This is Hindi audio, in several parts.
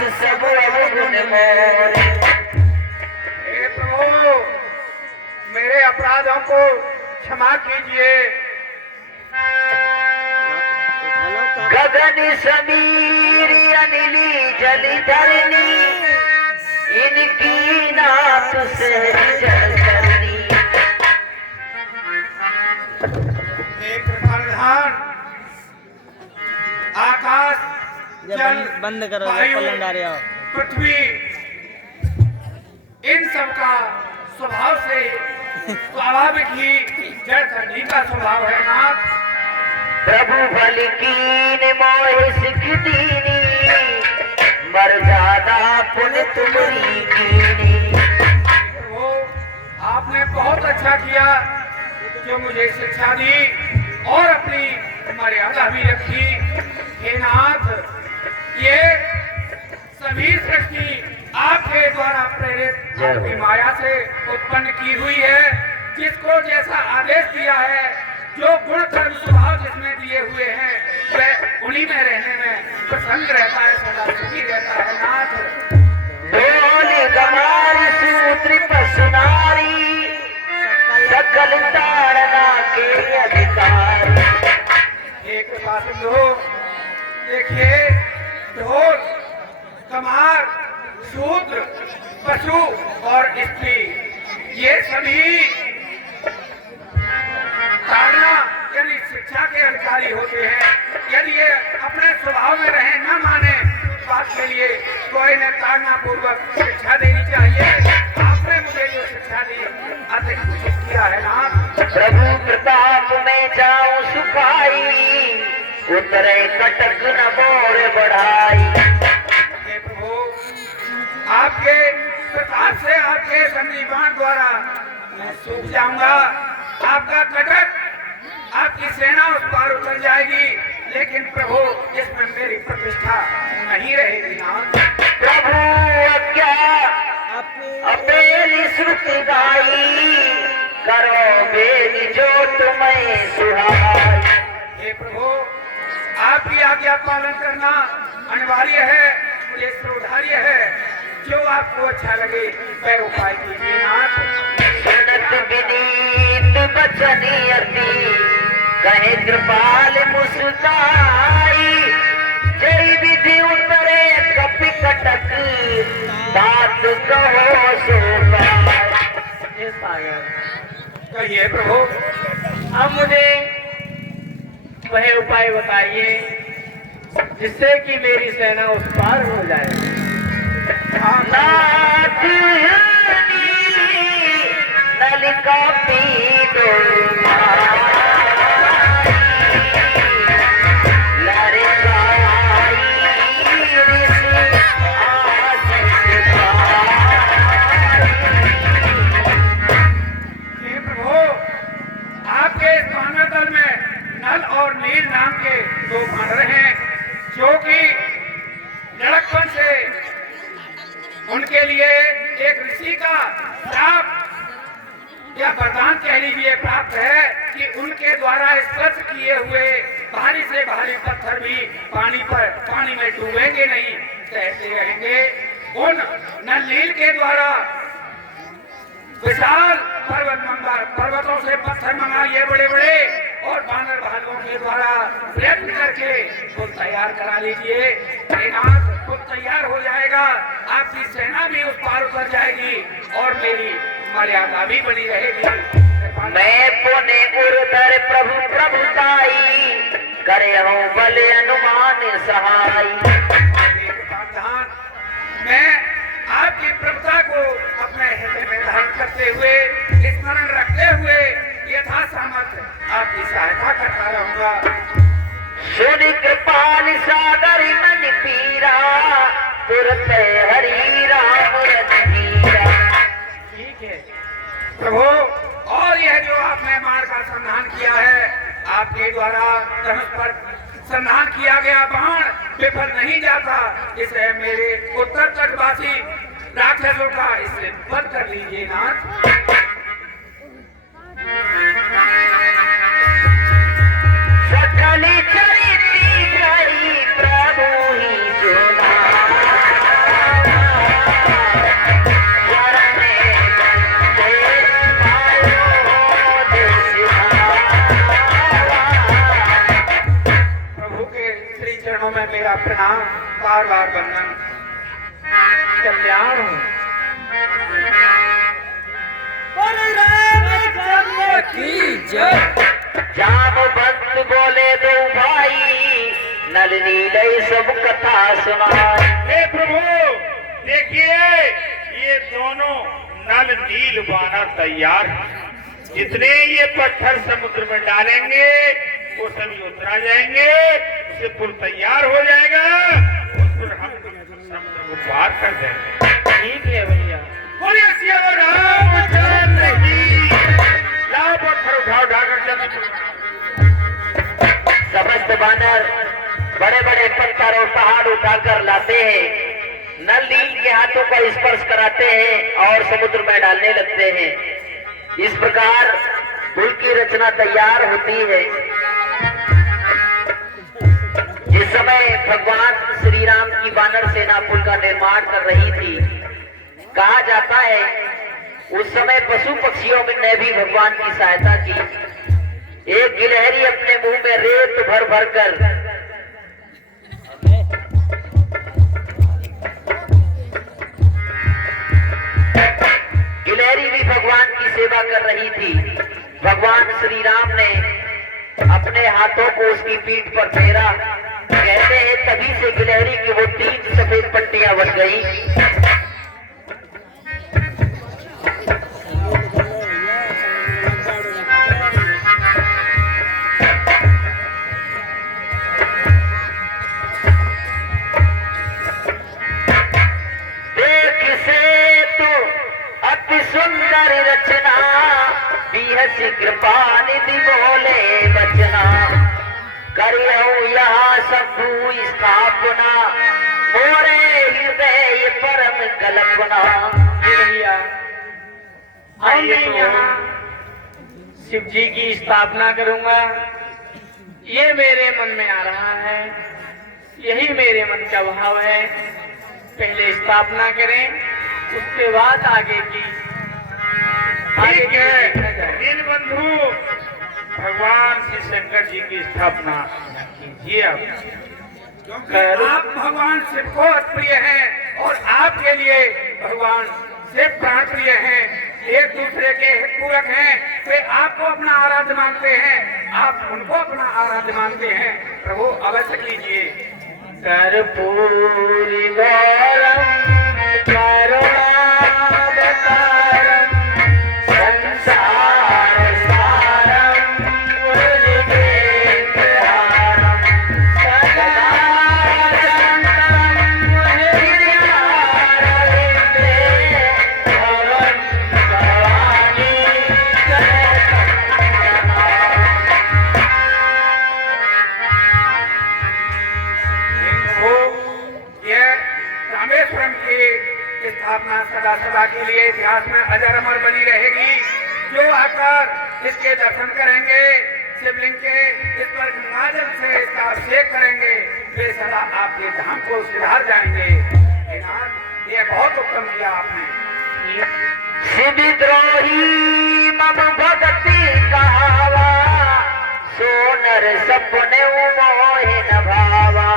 नाथ सब अवगुण मोरे। हे प्रभु मेरे अपराधों को क्षमा कीजिए। गगन समीर अनिली जल धरनी इनकी नाथ सहज जल करनी। हे कृपानिधान आकाश जल बंद करो वायु पृथ्वी इन सब का स्वभाव से स्वाभाविक ही जड़ करने का स्वभाव है नाथ। प्रभु बल कीन मोहि सिख दीनी मर्यादा पुन तुम्हारी कीनी। वो आपने बहुत अच्छा किया जो मुझे शिक्षा दी और अपनी मर्यादा भी रखी। हे नाथ ये सभी सृष्टि आपके द्वारा प्रेरित आपकी माया से उत्पन्न की हुई है। जिसको जैसा आदेश दिया है जो गुण कर्म स्वभाव जिसमें दिए हुए हैं वह उन्हीं में रहने में प्रसन्न रहता है सदा सुखी रहता है नाथ। बोल गमार सूत्र पसनारी सकल ताड़ना के अधिकार। एक बात सिंधु देखिए ढोल कमार शूद्र पशु और स्त्री ये सभी ताड़ना यानी शिक्षा के अधिकारी होते हैं। यदि ये अपने स्वभाव में रहे न माने बात के लिए तो इन्हें ताड़ना पूर्वक शिक्षा देनी चाहिए। आपने मुझे जो शिक्षा दी अधिक उचित किया है ना। प्रभु प्रताप में जाऊं सुखाई उतरे कटक न मोर बढ़ाई। हे प्रभु आपके प्रताप से आपके सन्निधान द्वारा मैं सूख जाऊंगा। आपका कटक आपकी सेना उस पार उतर जाएगी लेकिन प्रभु इसमें मेरी प्रतिष्ठा नहीं रहेगी नाथ। प्रभु क्या अपेली श्रुति गाई करो बेली जो तुम्हें सुहाई। हे प्रभु आपकी आज्ञा पालन करना अनिवार्य है मुझे श्रोधार्य है। जो आपको अच्छा लगे वह उपाय कीजिए नाथ। सुनत विनीत बचन अति कहे कृपाल मुस्काई। जय विधि उतरे कपि कटक बात कहो सो पाए। कहिए प्रभु अब मुझे वह उपाय बताइए जिससे कि मेरी सेना उस पार हो जाए। नाथ नलिका पी दो और नील नाम के दो वानर हैं जो कि लड़कपन से उनके लिए एक ऋषि का शाप या वरदान कह लीजिए प्राप्त है कि उनके द्वारा स्पर्श किए हुए भारी से भारी पत्थर भी पानी में डूबेंगे नहीं, तैरते रहेंगे। उन नल के द्वारा विशाल पर्वतों से पत्थर मंगाइए बड़े बड़े और बानर भालुओं के द्वारा प्रयत्न करके पुल तैयार करा लीजिए। पुल तैयार हो जाएगा, आपकी सेना भी उस पार उतर जाएगी और मेरी मर्यादा भी बनी रहेगी। मैं पुण्य उर्धर प्रभु प्रभुताई करे हूँ बल अनुमान सहाय। मैं आपकी प्रभुता को अपने हृदय में धारण करते हुए स्मरण रखते हुए यथा सामर्थ्य आपकी सहायता करता रहूंगा। सुन कृपाल सागर मन पीरा तुरत हरि राम रघुवीरा। ठीक है प्रभु, और यह जो आपने मार का संधान किया है, आपके द्वारा धनुष पर संधान किया गया बाण विफल नहीं जाता, इसे मेरे उत्तर तटवासी राक्षसों का इसे बंद कर लीजिए नाथ। सकल चरित्री प्रभु ही सुना भैया प्रणाम, बार बार वंदन। कल्याण हो। जामवंत बोले दो भाई, नल नीले सब कथा सुनाए। हे प्रभु, देखिए ये दोनों नल नील बानर तैयार हैं। जितने ये पत्थर समुद्र में डालेंगे वो सभी उतरा जाएंगे, उससे पुल तैयार हो जाएगा, उस पर हम समुद्र को पार कर देंगे। ठीक है भैया। बोलिए सिया रामचंद्र की। लाओ पत्थर उठाओ, ढाकर चंद्र। समस्त बानर बड़े बड़े पत्थर और पहाड़ उठाकर लाते हैं, नल नील के हाथों का स्पर्श कराते हैं और समुद्र में डालने लगते हैं। इस प्रकार पुल की रचना तैयार होती है। जिस समय भगवान श्री राम की वानर सेना पुल का निर्माण कर रही थी, कहा जाता है उस समय पशु पक्षियों ने भी भगवान की सहायता की। एक गिलहरी अपने मुंह में रेत भर भर कर गिलहरी भी भगवान की सेवा कर रही थी। भगवान श्री राम ने अपने हाथों को उसकी पीठ पर फेरा। कहते हैं तभी से गिलहरी की वो 3 सफेद पट्टियां बन गई। देख से तो अति सुंदर रचना, बिहसी कृपा निधि बोले बचना। करियो यहाँ शंभु स्थापना, मोरे हृदय परम कल्पना। जी भैया, अब मैं यहाँ शिव जी की स्थापना करूंगा। ये मेरे मन में आ रहा है, यही मेरे मन का भाव है। पहले स्थापना करें, उसके बाद आगे की ठीक है दीन बंधु, भगवान श्री शंकर जी की स्थापना कीजिए आप। क्योंकि आप भगवान शिव को प्रिय हैं और आपके लिए भगवान शिव प्राण प्रिय हैं, एक दूसरे के पूरक हैं। वे आपको अपना आराध्य मानते हैं, आप उनको अपना आराध्य मानते हैं। प्रभु अवश्य कीजिए। कर्पूरी गौरम करुणावतारम संसार सारम मुरलीधरम सदा शंकरम हृदयारविंदे भवन् भवानी हो यह रामेश्वरम की स्थापना सदा सदा के लिए इतिहास में अजर अमर बनी रहेगी। जो आकर इसके दर्शन करेंगे, शिवलिंग के इस पर गंगाजल से इसका अभिषेक करेंगे, वे सदा आपके धाम को सुधार जाएंगे। ये बहुत उत्तम किया आपने। सिद्धिद्रोही मम भगति कहावा, सोनर सपने मोहे न भावा।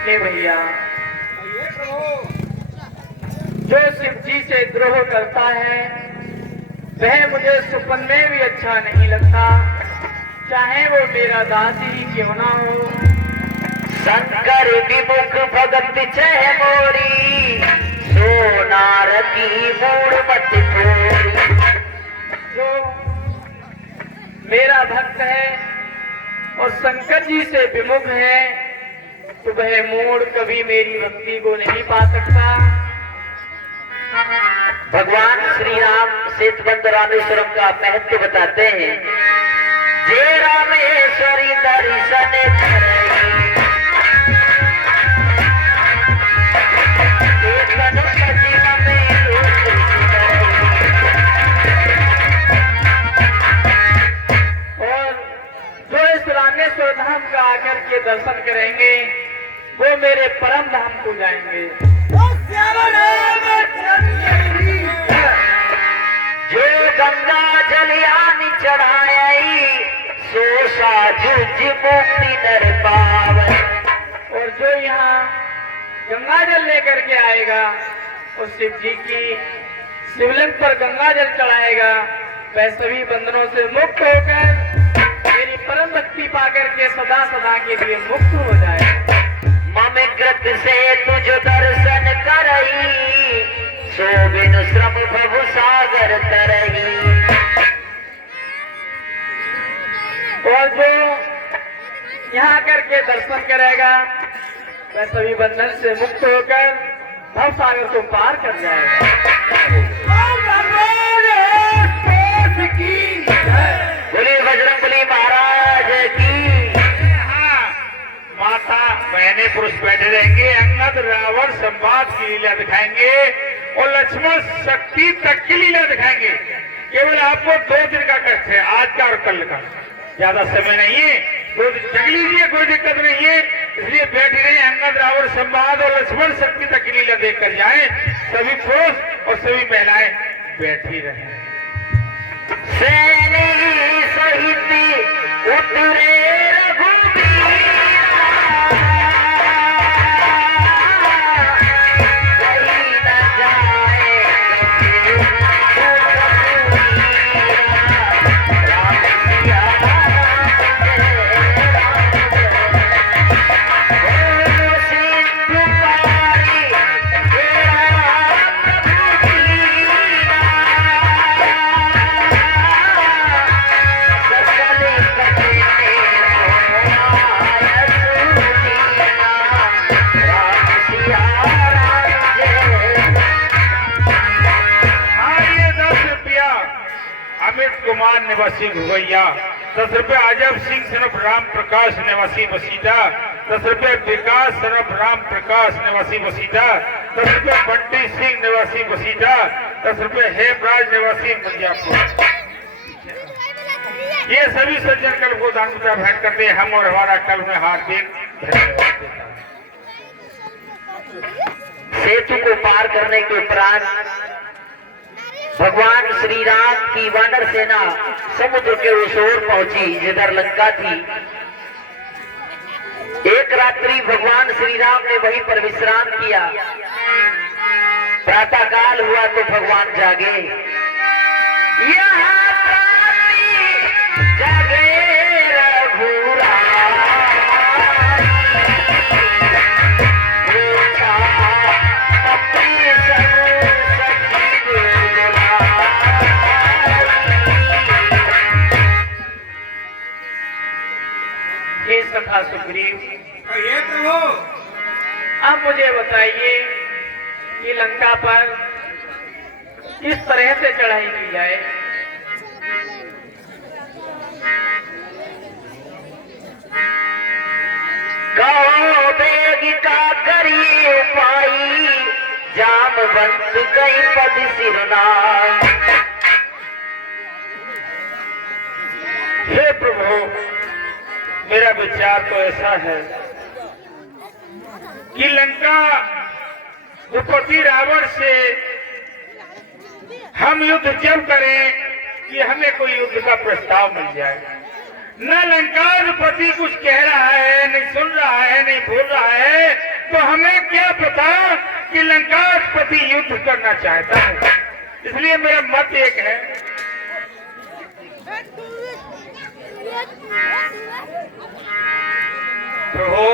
हे भैया, जो शिव जी से द्रोह करता है वह मुझे सुपन में भी अच्छा नहीं लगता, चाहे वो मेरा दास ही क्यों ना हो। शंकर विमुख भगत छह मोरी, सोनार की मूड़ मत थोरी। जो मेरा भक्त है और शंकर जी से विमुख है, तो वह मोड़ कभी मेरी भक्ति को नहीं पा सकता। भगवान श्री राम सेतुबंध रामेश्वरम का महत्व बताते हैं। जे रामेश्वरी दर्शन करई, देखन सजीव में दूसरी करई। और जो इस रामेश्वर धाम का आकर के दर्शन करेंगे वो मेरे परम धाम को जाएंगे। जो गंगा जल यानी चढ़ाई, सो साजुज मुक्ति नर पावन। और जो यहाँ गंगा जल लेकर के आएगा उस शिव जी की शिवलिंग पर गंगा जल चढ़ाएगा, वह सभी बंधनों से मुक्त होकर मेरी परम भक्ति पाकर के सदा सदा के लिए मुक्त हो जाए। ममिकृत से तुझ दर्शन करही, सो बिनु श्रम भव सागर तरही। और जो यहाँ करके दर्शन करेगा वह सभी बंधन से मुक्त होकर भव सागर को पार कर जाएगा। बोले बजरंगबली महाराज की। हाँ, माता बहने पुरुष बैठे रहेंगे, अंगद रावण संवाद की लीला दिखाएंगे और लक्ष्मण शक्ति तक की लीला दिखाएंगे। केवल आपको 2 दिन का कष्ट है, आज का और कल का, ज्यादा समय नहीं है, 2 दिन जग लीजिए, कोई दिक्कत नहीं है। इसलिए बैठे रहे, अंगद रावण संवाद और लक्ष्मण शक्ति तक की लीला देख कर जाए। सभी पुरुष और सभी महिलाएं बैठी रहे। सैनी सहित उतरे कुमार निवासी घुवैया, 10 रुपये अजब सिंह सनफ राम प्रकाश निवासी बसीटा, 10 रुपये विकास सनफ राम प्रकाश निवासी बसीटा, 10 रुपये बंटी सिंह निवासी बसीटा, 10 रुपये हेमराज निवासी मिर्जापुर। ये सभी सज्जन कल को दान मुद्रा भेंट करते हैं। हम और हमारा कल में हार्दिक धन्यवाद देता है। सेतु को पार करने के उपरांत भगवान श्री राम की वानर सेना समुद्र के उस ओर पहुंची जिधर लंका थी। एक रात्रि भगवान श्री राम ने वहीं पर विश्राम किया। प्रातः काल हुआ तो भगवान जागे। यहाँ जागे सखा सुग्रीव, ये प्रभु, अब मुझे बताइए कि लंका पर किस तरह से चढ़ाई की जाए। कहो बेग का करी उपाई, जामवंत कई पद सिरना। हे प्रभु, मेरा विचार तो ऐसा है कि लंका भूपति रावण से हम युद्ध जब करें कि हमें कोई युद्ध का प्रस्ताव मिल जाए। न लंकाधिपति कुछ कह रहा है, नहीं सुन रहा है, नहीं बोल रहा है, तो हमें क्या पता कि लंकाधिपति युद्ध करना चाहता है। इसलिए मेरा मत एक है, प्रभु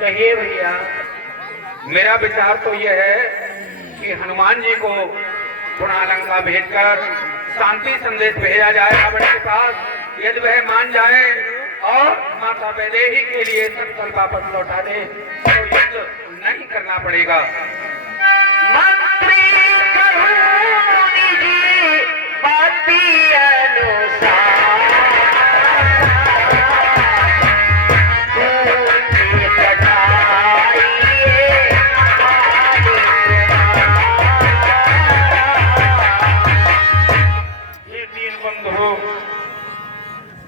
कहिए भैया। मेरा विचार तो यह है कि हनुमान जी को पुणालंका भेजकर शांति संदेश भेजा जाए रावण के पास। यदि वह मान जाए और माता वैदेही के लिए संकल्प वापस लौटा दे तो युद्ध नहीं करना पड़ेगा। मंत्री बाती अनुसार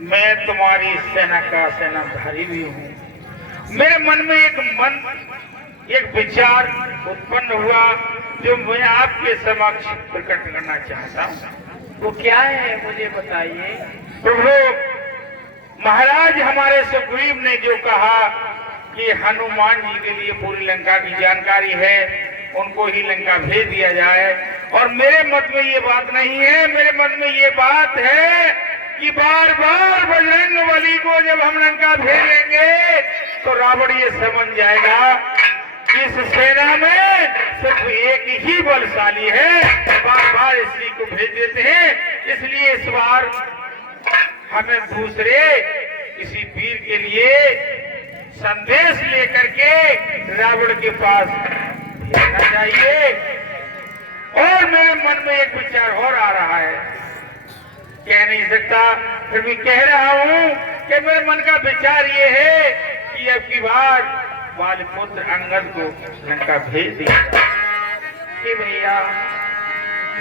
मैं तुम्हारी सेना का सेनाधारी भी हूँ। मेरे मन में एक विचार उत्पन्न हुआ जो मैं आपके समक्ष प्रकट करना चाहता हूँ। वो क्या है मुझे बताइए। प्रभु, महाराज हमारे सुग्रीव ने जो कहा कि हनुमान जी के लिए पूरी लंका की जानकारी है, उनको ही लंका भेज दिया जाए। और मेरे मत में ये बात नहीं है, मेरे मन में ये बात है कि बार बार बजरंग बली को जब हम लंका भेजेंगे तो रावण ये समझ जाएगा कि इस सेना में सिर्फ एक ही बलशाली है, बार बार इसी को भेज देते हैं। इसलिए इस बार हमें दूसरे किसी वीर के लिए संदेश लेकर के रावण के पास भेजना चाहिए। और मेरे मन में एक विचार और आ रहा है, कह नहीं सकता, फिर भी कह रहा हूं कि मेरे मन का विचार ये है कि अब की बार बालपुत्र अंगद को लंका भेज दिया कि भैया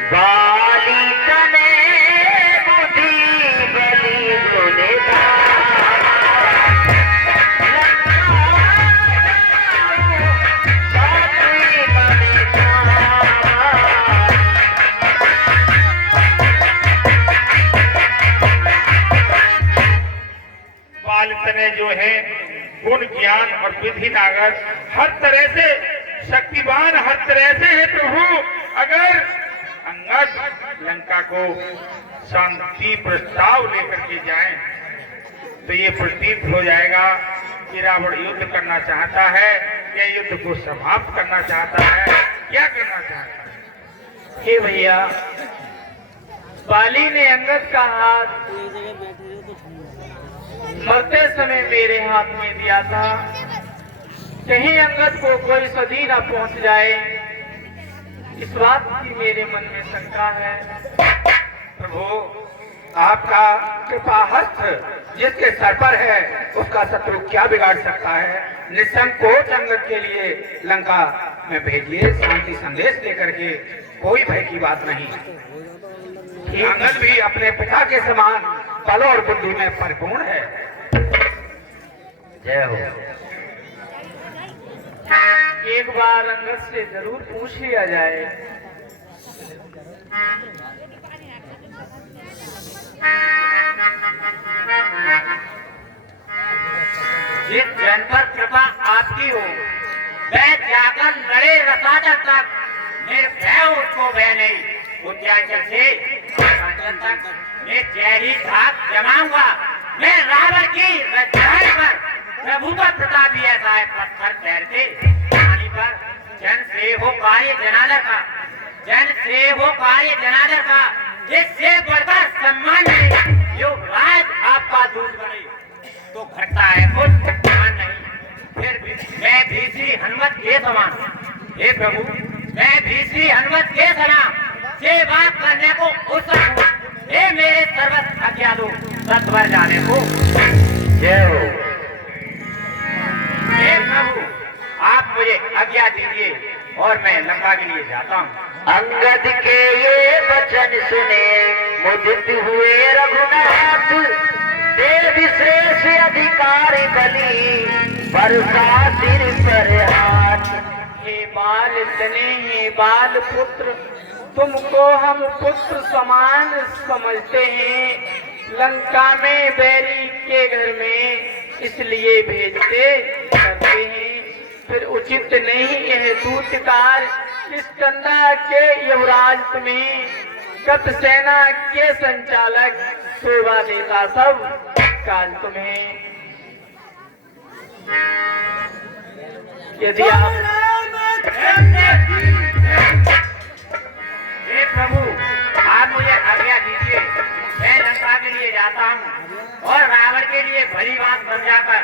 बाली तने बुद्धि बलि गुनेगा तने जो है गुण ज्ञान और विधि नागर हर तरह से शक्तिवान, हर तरह से है प्रभु। अगर अंगद लंका को शांति प्रस्ताव लेकर के जाएं तो ये प्रतीत हो जाएगा कि रावण युद्ध करना चाहता है या युद्ध को समाप्त करना चाहता है, क्या करना चाहता है। हे भैया, बाली ने अंगद का हाथ मरते समय मेरे हाथ में दिया था, कहीं अंगद को कोई सदी न पहुंच जाए, इस बात की मेरे मन में शंका है। प्रभु, आपका कृपा हस्त जिसके सर पर है उसका शत्रु क्या बिगाड़ सकता है। निसंकोच अंगद के लिए लंका में भेजिए, शांति संदेश लेकर के, कोई भय की बात नहीं। अंगद भी अपने पिता के समान बल और बुद्धि में परिपूर्ण है। जय हो। एक बार अंगद से जरूर पूछ लिया जाए। जिस जन पर कृपा आपकी हो वह जाकर लड़े रसातल तक, निर्भय उसको भय नहीं। उद्याचल से रसातल तक मैं जहरी धाक जमाऊंगा। मैं रावण की रजाई पर प्रभु का प्रताप ही ऐसा है, पत्थर तैरते पानी पर। जन से हो कार्य जनादर का, जन से हो कार्य जनादर का, जिससे बढ़कर सम्मान नहीं। यो राज आपका दूध बने तो घटता है कुछ मान नहीं। फिर भी मैं भीषी हनुमत के समान, हे प्रभु, मैं भीषी हनुमत के समान सेवा करने को उत्सुक हूँ। हे मेरे सर्वत आज्ञा दो सत्वर जाने को। जय हो। हे प्रभु, आप मुझे आज्ञा दीजिए और मैं लंका के लिए जाता हूँ। अंगद के ये वचन सुने मुदित हुए रघुनाथ, दे विशेष अधिकारी बलि बरसा सिर पर हाथ। हे बाल तने, हे बाल पुत्र, तुमको हम पुत्र समान समझते हैं। लंका में बैरी के घर में इसलिए भेजते करते हैं। फिर उचित नहीं यह दूतकार इस कंधा के युवराज तुम्हें, कत सेना के संचालक शोभा देता सब काल तुम्हें। यदि आप हे प्रभु, आप मुझे आज्ञा दीजिए, मैं लंका के लिए जाता हूँ और रावण के लिए भली बात बन जाकर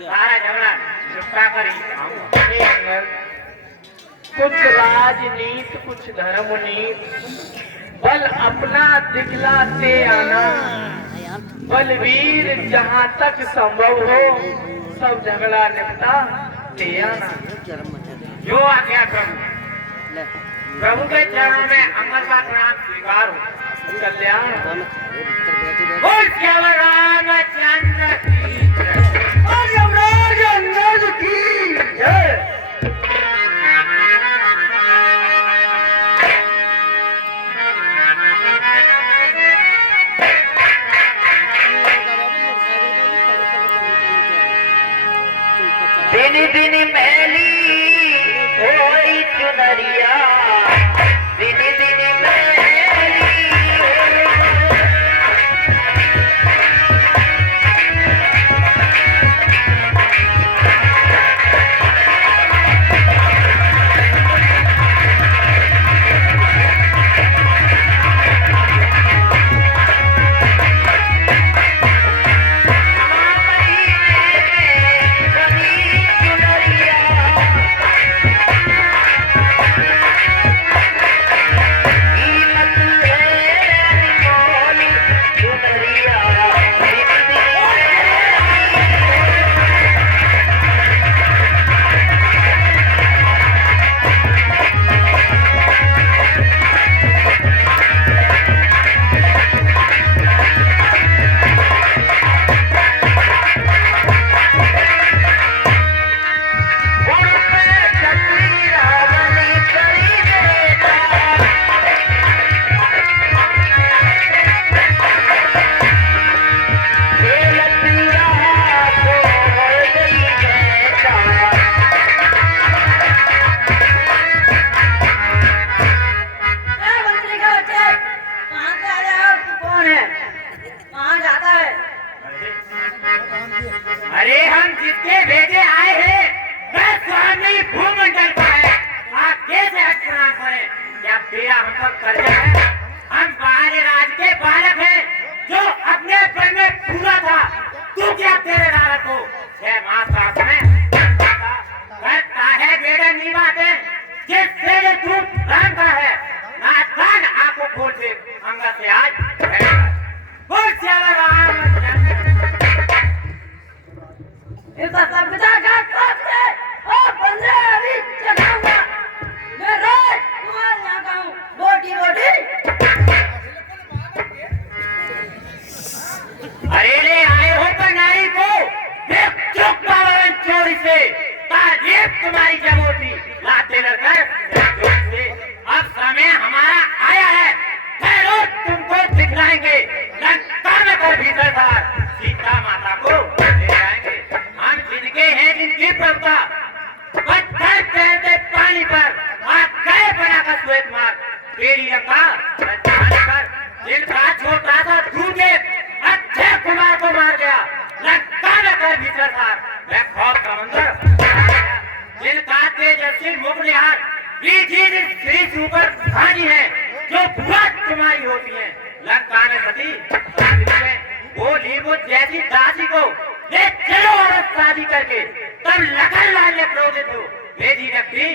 सारा झगड़ा निपटा कर ही आऊंगा। कुछ राजनीत कुछ धर्मनीत, बल अपना दिखलाते आना। बलवीर जहाँ तक संभव हो सब झगड़ा निपटा ले आना। जो आज्ञा प्रभु। प्रभु के चरणों में अंगद का प्रणाम स्वीकार हो। कल्याण बोल श्याम रामचंद्र की जय। और यमराज अंगद की जय। तेरा हम सब कर्जा है। हम बाहर राज के बालक हैं जो अपने बल में पूरा था। तू क्या तेरे नारा को 6 माह साथ में करता है बेड़ा नहीं बातें जिससे ये तू जानता है ना कान आंखों खोल दे अंगा से आज बोल चला इसका सबका घाट से और 15 अभी चढ़ाऊंगा। मैं रोज तुम्हारे यहाँ का हूँ रोटी रोटी। अरे ले आए हो बनाई को देख चुप पावन चोरी से तारीफ तुम्हारी जब होती लाते लड़कर चुप से। अब समय हमारा आया है ठहरो तुमको दिखलाएंगे लंका में कर भीतर बाहर सीता माता को ले जाएंगे। हम जिनके हैं जिनकी प्रभुता पत्थर फेंकते पानी पर आप गए बनाकर श्वेत मार्ग तेरी लंका जाने पर जिनका छोटा सा दूधे अक्षय कुमार को मार गया लंका में कर भीतर था मैं खौफ का मंदिर जिनका तेजस्वी मुखनिहार श्री सुपर भाजी है जो बुआ तुम्हारी होती है लंका में सती बोली वो जैसी दासी को ले चलो और शादी करके तब लगन लाने प्रोदित हो मेरी रखी।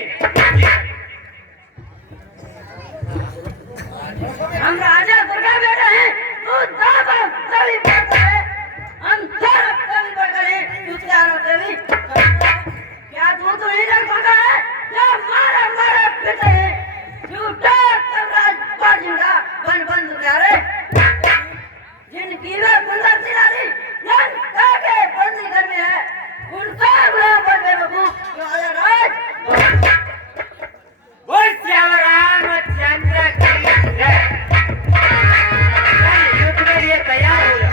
हम राजा दुर्गा बेटा हैं तू दादा सभी बेटा है। हम चारों सभी बेटा हैं तू चारों देवी। क्या तू तो नहीं रख पाता है या मारा मारा बेटा है झूठा तबराज बाजिंदा बन बन दुनियारे जिनकी वे सुंदर सिरारी लंका के बंदी घर में है उनका बुरा बन बाबू राजा राज बोल श्याम रामचंद्र की जय। युद्ध के लिए तैयार हो जाओ।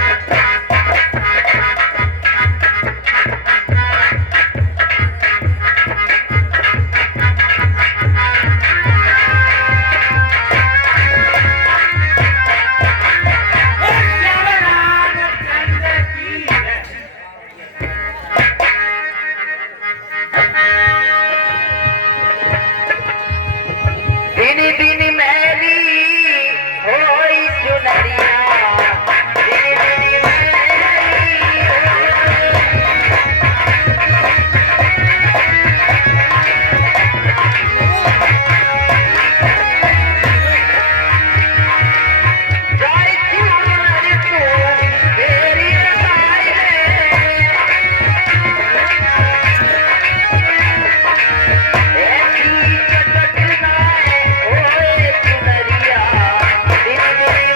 बिनी बिनी मैली होई चुनरिया बिनी बिनी मैली जाई चुनरी तू तेरी साई ऐसी चटकना ओए चुनरिया बिनी बिनी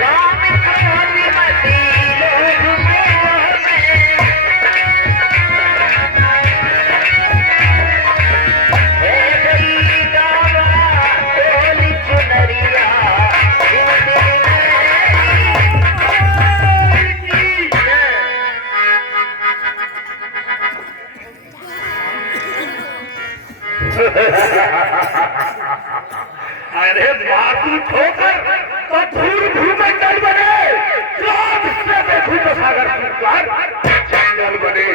काम करोगी मती लोग मोह में है गई गावा टोली चुनरिया बिनी बिनी अरे मातू ठोकर तो धूल भूमंडल बने क्रोध से देखूं तो सागर फूंकार जंगल बने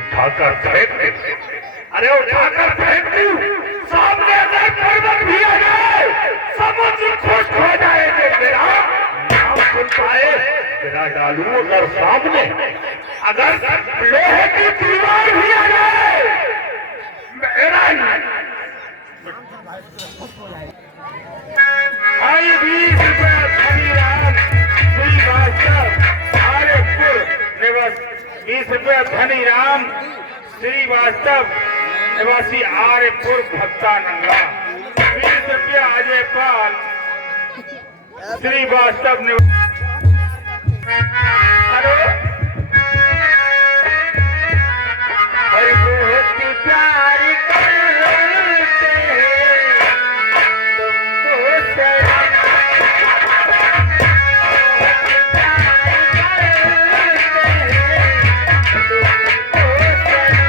उठाकर फेंक दे। अरे उठाकर फेंक दूं सामने अगर पर्वत भी आ जाए समुद्र खुश हो जाए तो मेरा नाम सुन पाए तेरा डालू अगर सामने अगर लोहे की दीवार भी आ जाए मेरा आई 20 रुपया धनीराम श्रीवास्तव आर्यपुर निवासी 20 रुपया धनीराम श्रीवास्तव निवासी आर्यपुर भक्ता नंगा 20 रुपया अजय पाल श्रीवास्तव हेलो और बहुत प्यार करते हैं तुमको सलाम बहुत प्यार करते हैं तुमको सलाम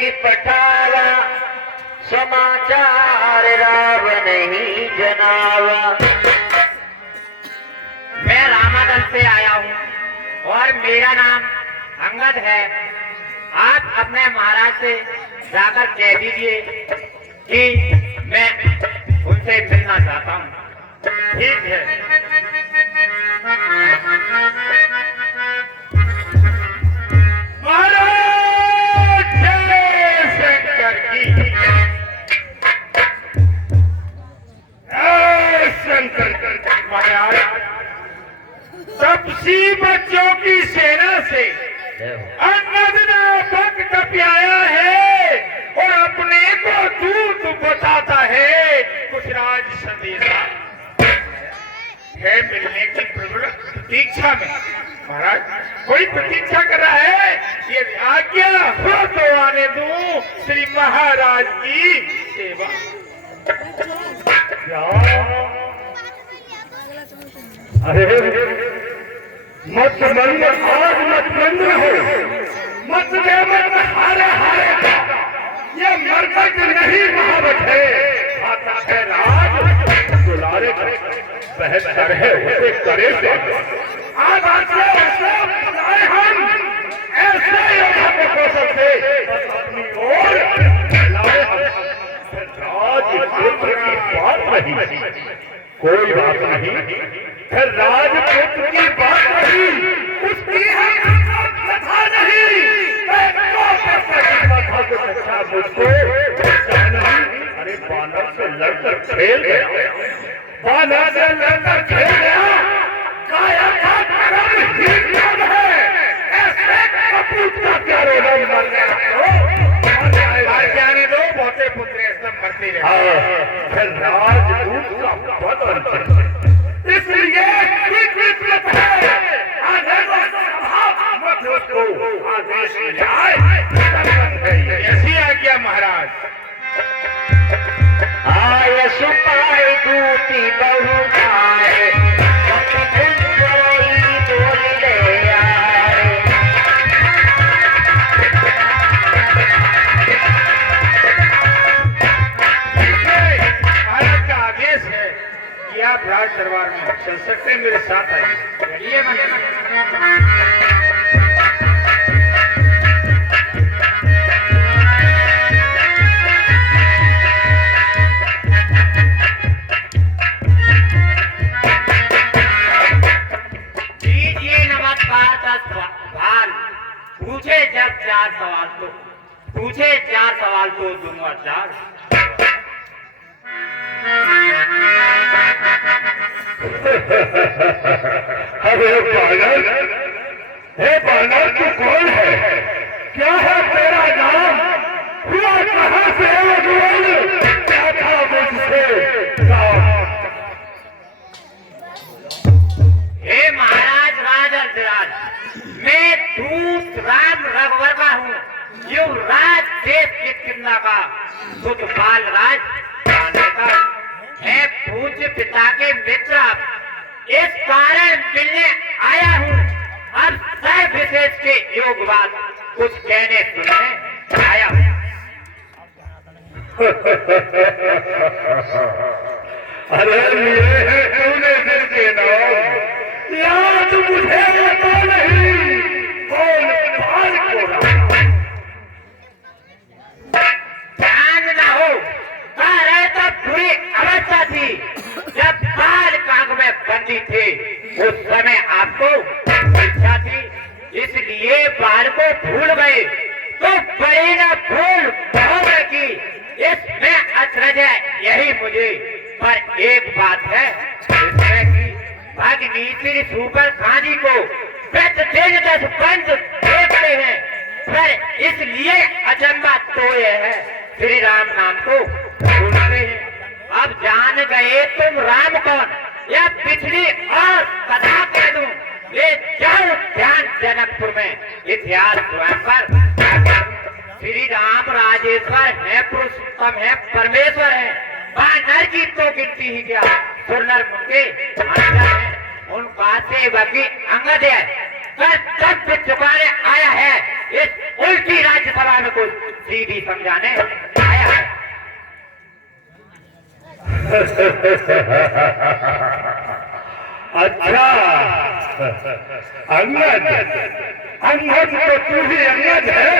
कि पठावा, समाचार रावण ही जनावा। मैं रामादल से आया हूँ और मेरा नाम अंगद है। आप अपने महाराज से जाकर कह दीजिए कि मैं उनसे मिलना चाहता हूँ। ठीक है। महाराज जय शंकर की जय शंकर। महाराज तपसी बच्चों की सेना से अंगद नामक टपियाया है और अपने को दूत बताता है। कुछ राज संदेशा है मिलने की प्रतीक्षा में। महाराज कोई प्रतीक्षा कर रहा है, ये आज्ञा हो तो आने दूं श्री महाराज की सेवा। अरे मत मंद आज मत मंद हो, मत देवत हारे हारे का ये मरकज नहीं महावत है। आता है राज दुलारे बेहतर है उसे करे से आज आए हम ऐसे योद्धा को कौशल से अपनी ओर लाए हम। राजपुत्र की बात नहीं, कोई बात नहीं, फिर राजपुत्र की बात नहीं, उसकी कथा नहीं। मुझको नहीं, अरे बानर से लड़कर खेल गया, बानर से लड़कर खेल गया। काया का परम हीन है, ऐसे कपूत का क्या रोना मर जाने दो, बहुते पुत्र ऐसा मरते रहे। फिर राजदूत का पतन इसलिए आदेश जाए ऐसी आज्ञा महाराज। आय सुपाय दूती बहु जाए, बोल ले आए। महाराज का आदेश है कि आप राज दरबार में चल सकते हैं, मेरे साथ आइए। चलिए पूछे जब चार सवाल तो दूंगा चार। अरे बानर, हे बानर तू कौन है, क्या है तेरा नाम, हुआ कहाँ से क्या था मुझसे। हे महाराज राजर्षिराज, मैं दूत राम रघुवर्मा हूँ, युवराज देश के किन्ना का सुध बाल राज पाने का। मैं पूज्य पिता के मित्र इस कारण मिलने आया हूँ। अब सह विशेष के योग बात कुछ कहने सुनने आया हूँ। अरे लिए है तूने दिल के नाम, याद मुझे तो नहीं, कौन बाल को ध्यान न हो, कह रहे तो बुरी अवस्था थी जब बाल काग में बंदी थे, उस समय आपको इच्छा थी, इसलिए बाल को भूल गए। तो बड़ी न भूल बहुत की, इसमें अचरज है यही मुझे। पर एक बात है इसमें कि भगनी श्री सुपर खानी को प्रतिदिन 10 पंच देखते हैं, पर इसलिए अचंबा तो ये है श्री राम नाम को भूलते हैं। अब जान गए तुम राम कौन, या पिछली और कथा कह दूं, ले जाओ ध्यान जनकपुर में इतिहास स्वयं पर। श्री राम राजेश्वर है, पुरुषोत्तम है, परमेश्वर है। बानर की तो गिनती ही क्या, सुरनर मुझे है, उनका सेवक भी अंगद है। कर्तव्य चुकाने आया है इस उल्टी राज्यसभा में कुछ सीधी समझाने आया है। अच्छा, अंगद, अंगद तो तू ही अंगद है,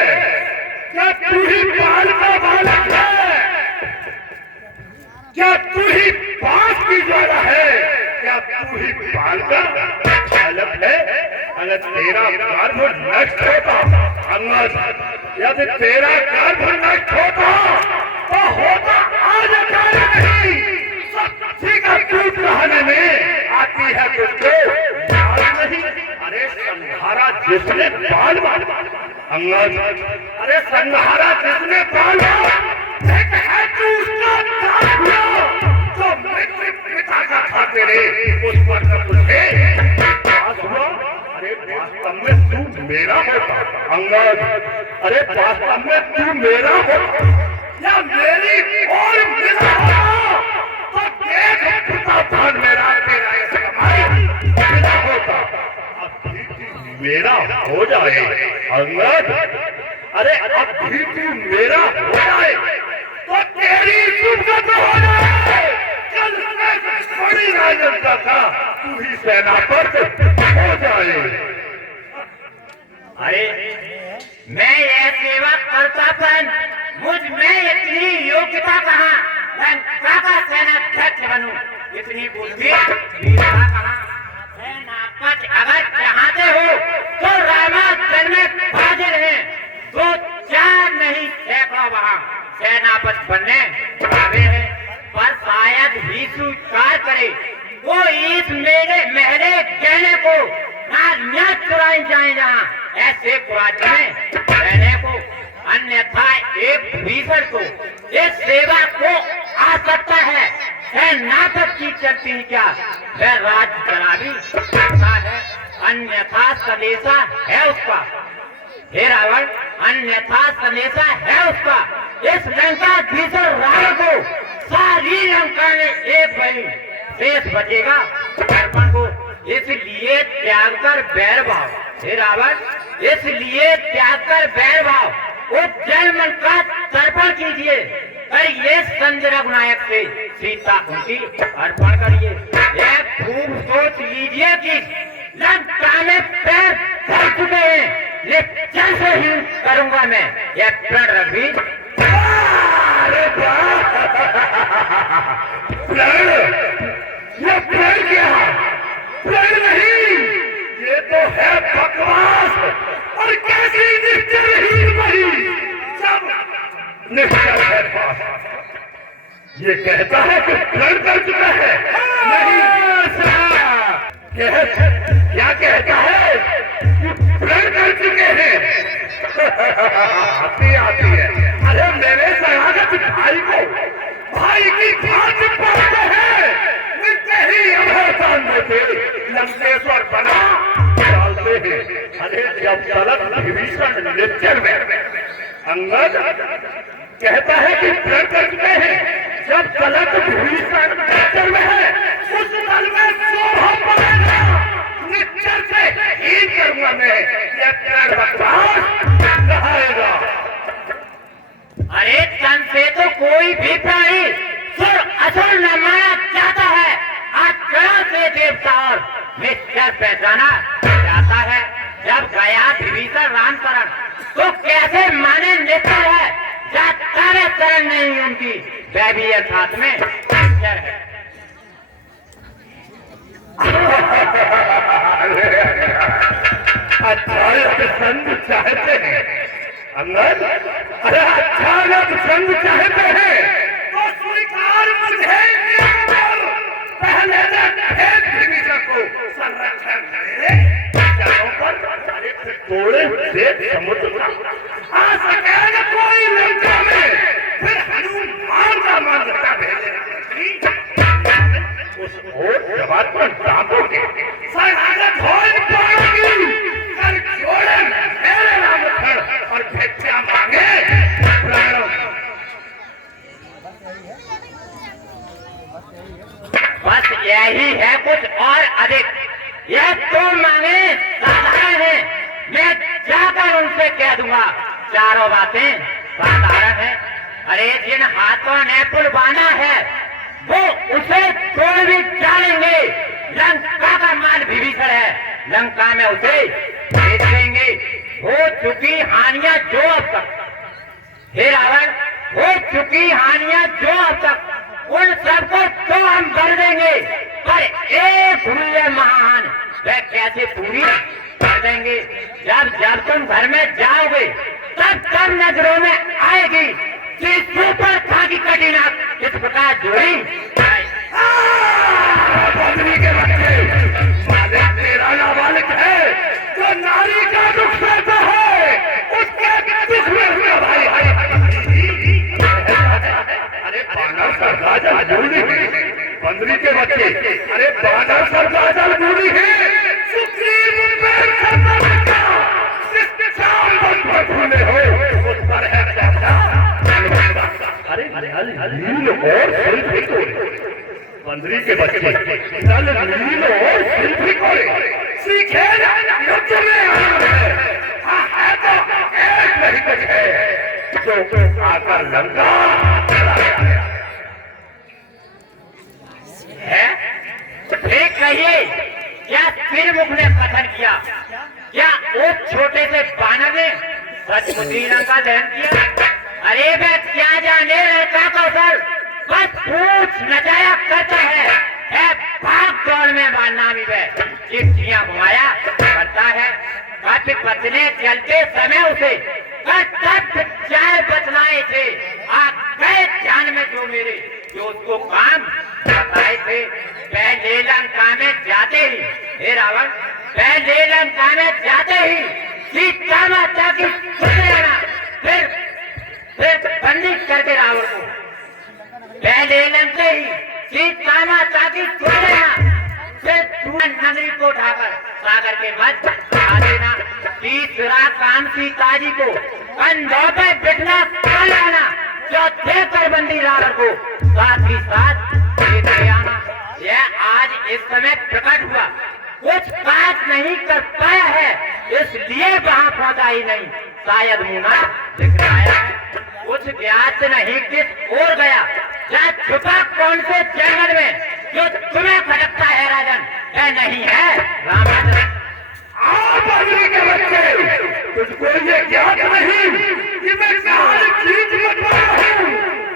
क्या तू ही बाल का बालक है, क्या तू ही बांस की ज्वाला है, क्या तू ही बाल का बालक है? अगर तेरा गर्भ नष्ट होता अंगद, यदि तेरा गर्भ नष्ट होता तो होता आज अकाल नहीं, सच्ची का दूध रहने में आती है तुझको याद नहीं? अरे संहारा जिसने बाल अंगद, अरे संहारा जिसने बाल एक है तू उसका दाखला, जो मेरे पिता का था तेरे उस पर न पूछे पास हुआ। अरे वास्तव में तू मेरा होता अंगद, अरे वास्तव में तू मेरा होता या मेरी और मेरा होता तो देख पिता धन मेरा तेरा ऐसे कमाई मेरा होता, अब मेरा हो जाए अंगद, अरे अब भी तू मेरा हो जाए तो तेरी सुबह हो जाए। कल से बड़ी राजनता का तू ही सेनापति हो जाए। अरे मैं यह सेवा करता था, मुझ में इतनी योग्यता कहाँ, लंका का सेनाध्यक्ष बनूं, इतनी बुद्धि कहाँ? सेनापति अगर चाहते हो तो रामायण में हाजिर हैं, तो चार नहीं सैकड़ों वहां सेनापति बनने आवे हैं, पर शायद ही स्वीकार करे वो इस मेरे मेरे कहने को ना चुराई जाए जहाँ ऐसे राज्य में रहने को, अन्यथा एक भीषण को इस सेवा को आ सकता है नाटक की चलती क्या वह राज चला भी सकता है, अन्यथा सलेसा है उसका। हे रावण, अन्यथा सलेसा है उसका, इस लंका भीषण रावण को सारी लंका में एक वही शेष बचेगा दर्पण को, इसलिए त्याग कर बैर भाव। हे रावण, इसलिए त्याग कर बैर भाव उज्जैन मन का तर्पण कीजिए, करिए संजय रघुनायक से सीता उनकी अर्पण करिए। यह खूब सोच लीजिए कि लंका में पैर धर चुके हैं, लेकिन से ही करूंगा मैं यह प्रण रघुवी। अरे ये प्रण क्या? प्रण नहीं, ये तो है बकवास। और कैसी निश्चल वही सब निश्चल है पास, ये कहता है कि प्रण कर चुका है, नहीं क्या कहता है कि प्रण कर चुके हैं। आती है, अरे मेरे शरणागत भाई को भाई की खांच पड़ते हैं, मिलते ही अभयदान देते लंकेश्वर बना डालते हैं। अरे जब गलत विभीषण निश्चल में अंगद कहता है कि प्रण कर चुके हैं, जब गलत विभीषण निश्चल में है उस दल में शोभा पड़ेगा, निश्चल से ही करूंगा मैं यह प्रण बकवास कहाएगा। अरे तन से तो कोई भी प्राणी सुर असुर न माना जाता है, आचरण से देवता और निश्चल पहचाना जाता है। जब गया विभीषण रामचरण तो कैसे माने निश्चल है, जाता है चरण नहीं उनकी, वह भी अर्थात में निश्चल है। अच्छा संग चाहते हैं अंगद, अरे अच्छा संग चाहते हैं तो स्वीकार मुझे पहले विभीषण को संरक्षण तोड़े हुए समुद्र आ सके कोई लंका में, फिर हनुमान का मंत्र भेजेगा उस और बात पर दांतोगे शरणागत हो पाएगी, कर छोड़े मेरे राम और भिक्षा मांगे प्राणों। बस यही है, कुछ और अधिक यह तो मांगे साधारण है, मैं जाकर उनसे कह दूंगा चारों बातें साधारण है। अरे जिन हाथों ने पुल बांधा है वो उसे तोड़ भी डालेंगे। लंका का माल विभीषण है, लंका में उसे भेज देंगे। हो चुकी हानियां जो अब तक, हे रावण, हो चुकी हानियां जो अब तक, उन सबको तो हम भर देंगे, पर एक हुई है महान, वह कैसे पूरी कर देंगे। जब जब तुम घर में जाओगे तब तब नजरों में आएगी कि सुपर था की कठिना इस प्रकार जोड़ी। बंदरी के बच्चे, मालिक तेरा नाबालिग है, जो नारी का दुख सहता है, उसके दुख में हुआ भाई। अरे बानर सरदार जल्दी है, बंदरी के बच्चे, अरे बानर सरदार जल्दी है, सुग्रीव में भूले हो उस पर है क्या? अरे नील और सिल्फी कोरे, बंदरी के बच्चे, नल नील और सिल्फी कोरे, सीखे युद्ध में है तो एक नहीं कुछ है जो आकर लंका है। फिर कहिए क्या त्रिमुख ने कथन किया, क्या उस छोटे से बानर ने सचमुची लंका दहन किया? अरे वह क्या जाने रहता कौशल, बस पूछ नचाया करता है भाग दौड़ में मानना भी वह चिट्ठियां घुमाया करता है। कभी बचने चलते समय उसे कब चाय बतलाए थे, आ गए ध्यान में जो मेरे, जो उसको काम बताए थे। पहले लंका में जाते ही, हे रावण, पहले लंका में जाते ही सीता माता की फिर बंदी करके रावण को, पहले लंका ही सीता माता की फिर नगरी को उठाकर सागर के मध्य आ देना। तीसरा काम सीता जी को कंधों पे बिठना कर लाना, चौथे पर बंदी रावण को साथ ही साथ लेते आना। यह आज इस समय प्रकट हुआ, कुछ बात नहीं कर पाया है, इसलिए वहां पहुंचा ही नहीं। शायद मुना दिखलाया है, कुछ ज्ञात नहीं किस ओर गया, या छुपा कौन से जंगल में जो तुम्हें भटकता है राजन, यह नहीं है रामायण। बंदरी के बच्चे, तुझको ये ज्ञात नहीं कि मैं कहां चीज बता रहा हूं,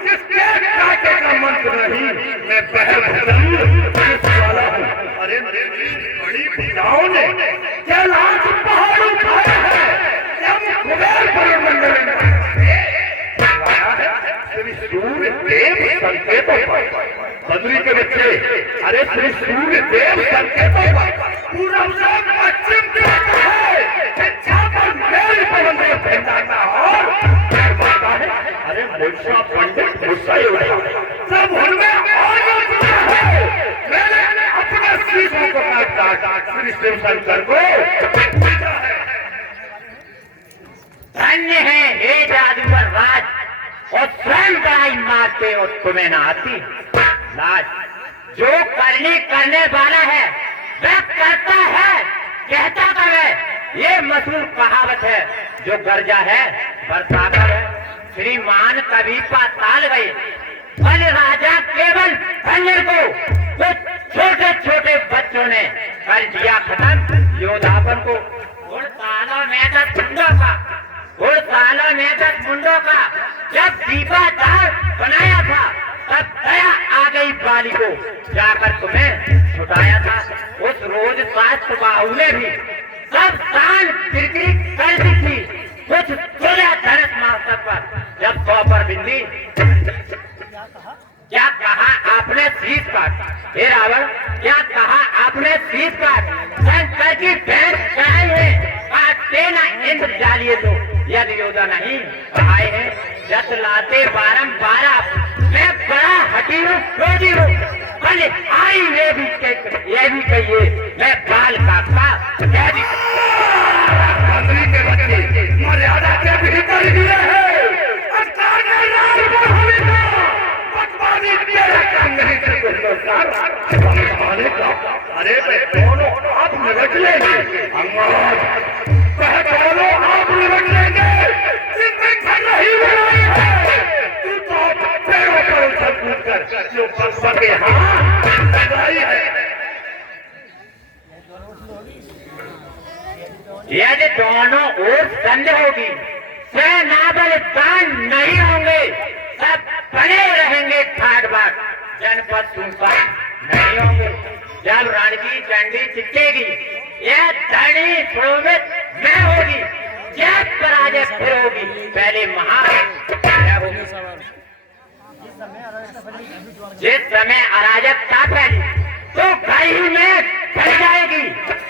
किसके काटे का मंत्र नहीं, मैं बहल वाला हूं। अरे बड़ी पिताओं ने कैलाश पहाड़ उठाया है, जब कुबेर पर्वतमंडल में श्री सूर्य देव संकेतों पर, बंदरी के बच्चे, अरे श्री सूर्य देव संकेतों पर पूरब से पश्चिम की ओर है, जहाँ पर मेरी पवन को फैलाना और माता है। अरे मूर्छा पंडित गुस्सा ही उठा, सब उनमें आग चुका है। मैंने अपने शीशों को काट श्री शिव शंकर को पूजा है। धन्य है हे जादूगर राज, और स्वयं गाय मारते और तुम्हें न आती लाज। जो करने वाला है वह करता है, कहता तो है, ये मशहूर कहावत है। जो गर्जा है बरसाकर है। श्रीमान कभी पाताल गए, बल राजा केवल खंजर को कुछ छोटे छोटे बच्चों ने कर दिया खत्म योधापन को। घुड़सालों में तक मुंडों का, घुड़सालों में तक मुंडों का जब दीपाधार बनाया था, तब दया आ गई बाली को, जाकर तुम्हें छुटाया था। उस रोज शास्त्र बाहु ने भी सब दान किरकिरी कर दी थी, कुछ तुझे धनस मास्टर पर जब 100 पर बिंदी। क्या कहा आपने शीश काट, हे रावण, क्या कहा आपने शीश काट, शंकर की भैंस चढ़ाई है, काटते न इंद्र जालिए तो यदि योदा नहीं आए हैं। जत लाते बारंबार मैं बड़ा हटी हूँ, क्रोधी हूँ, कल आई ये भी कहिए मैं बाल काटता कह दी। बंदरी के बच्चे, मर्यादा के भीतर ही है, अरे दोनों आप निपट लेंगे, दोनों आप निपट लेंगे, जिसमें नहीं सबके हाथ लगाई है। यदि दोनों ओर संधि होगी, सेना बल दान नहीं होंगे, सब बने रहेंगे ठाट बाट, जनपद सुनसान नहीं होंगे। जब रण की चंडी चिटेगी, यह धरणी शोभित में होगी, जब पराजय फिर होगी, पहले महाराज होगी। जिस समय अराजकता फैली तो गई में फैल जाएगी,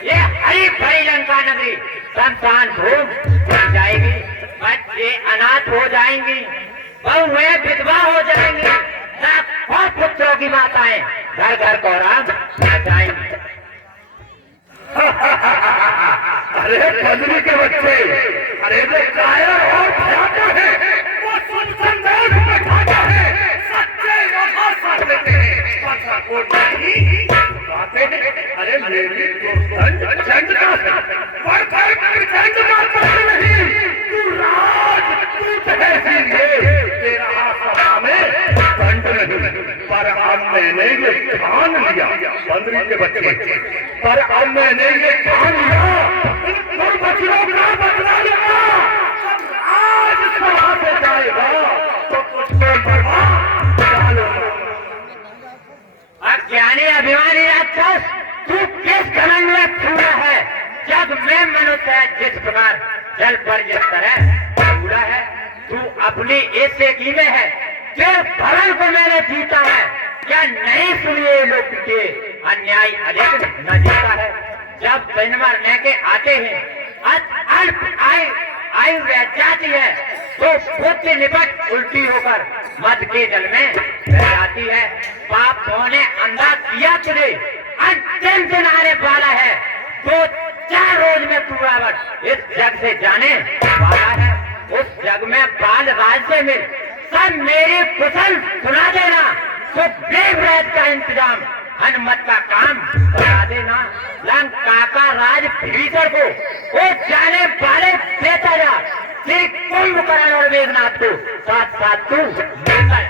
ये हरी भरी लंका नगरी शमशान भूमि बन जाएगी। बच्चे अनाथ हो जाएंगी, बहुएं विधवा हो जाएंगी, लाखों पुत्रों की माताएं घर घर कोराम जाएंगी। अरे बंदरी के बच्चे, अरे जो कायर और भयानक है, वो सुन संदेश में खाता है, सच्चे योद्धा साथ लेते हैं, पत्थर को नहीं गाते हैं। अरे मेरी जंग का है, पर जंग मारता नहीं, तू राजपूत है इसीलिए तेरा हाथ सभा में दंड नहीं। पर अब मैंने ये ठान लिया, बंदरी के बच्चे, पर अब मैंने ये ठान लिया, इन बच्चों का बदला लेगा। जब राज सभा से जाएगा तो उसको बर्बाद डालूंगा। अज्ञानी अभिमानी राक्षस, तू किस घमंड में फूला है? जब मैं मनुष्य जिस प्रकार जल पर जिस तरह फूला है, तू अपनी इस की में है, जिस भवन को मैंने जीता है, क्या नहीं सुनिए लोग के अन्याय अधिक न जीता है। जब दिन मरने के आते हैं, आयु रह जाती है, तो खुद निपट उल्टी होकर मध के जल में बह जाती है। पाप ने अंधा किया तुझे, अंतिम दिन आने वाला है, तो 4 रोज में तू रावण इस जग से जाने वाला है। उस जग में बाल राज से मिल सब मेरी कुशल सुना देना, तो देवराज का इंतजाम हनुमत का काम करा देना। लंका का राज विभीषण को वो जाने वाले देता जा, श्री कुंभकर्ण और मेघनाथ को साथ साथ तू मिलता है।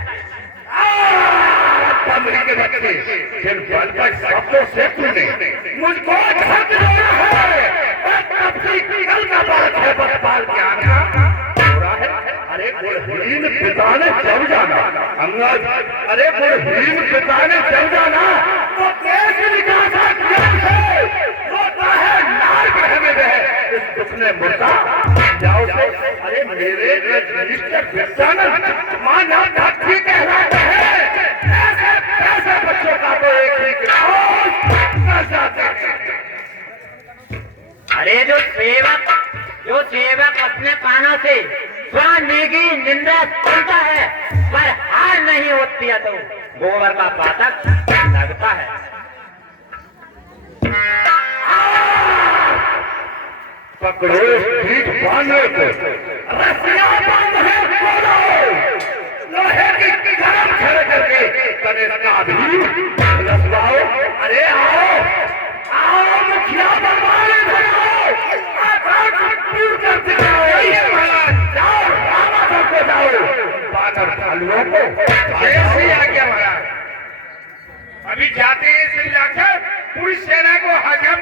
बंदरी के बच्चे, फिर बलकर शब्दों से तूने मुझको ठग दिया है। अपनी कल का बात है, बकवाल ज्ञान का पूरा है। अरे बुढ़हीन पिता ने जब जाना अंगद, अरे बुढ़हीन पिता ने जब जाना तो देश निकासा किया है, होता है नार ग्रह में रहे, इस दुख ने मुर्दा जाओ से। अरे मेरे रजनीश्वर विद्यानंद माना धात्री कहलाते हैं, ऐसे बच्चों का तो एक ही गिलास जाते हैं। अरे जो सेवक अपने कानों से स्वामी की निंदा सुनता है, पर हार नहीं होती है, तो गोबर का पातक लगता है। पकड़ो पीठ बांधने को, रस्सियां बांध है खोलो, लोहे की गरम छड़ करके तने का भी रसवाओ। अरे आओ आओ मुखिया बनवाने बनाओ, पूर कर दिखाओ। जाओ रामा को जाओ, बानर भालुओं को ऐसी आज्ञा महाराज। अभी जाते हैं श्री राक्षस पूरी सेना को हजम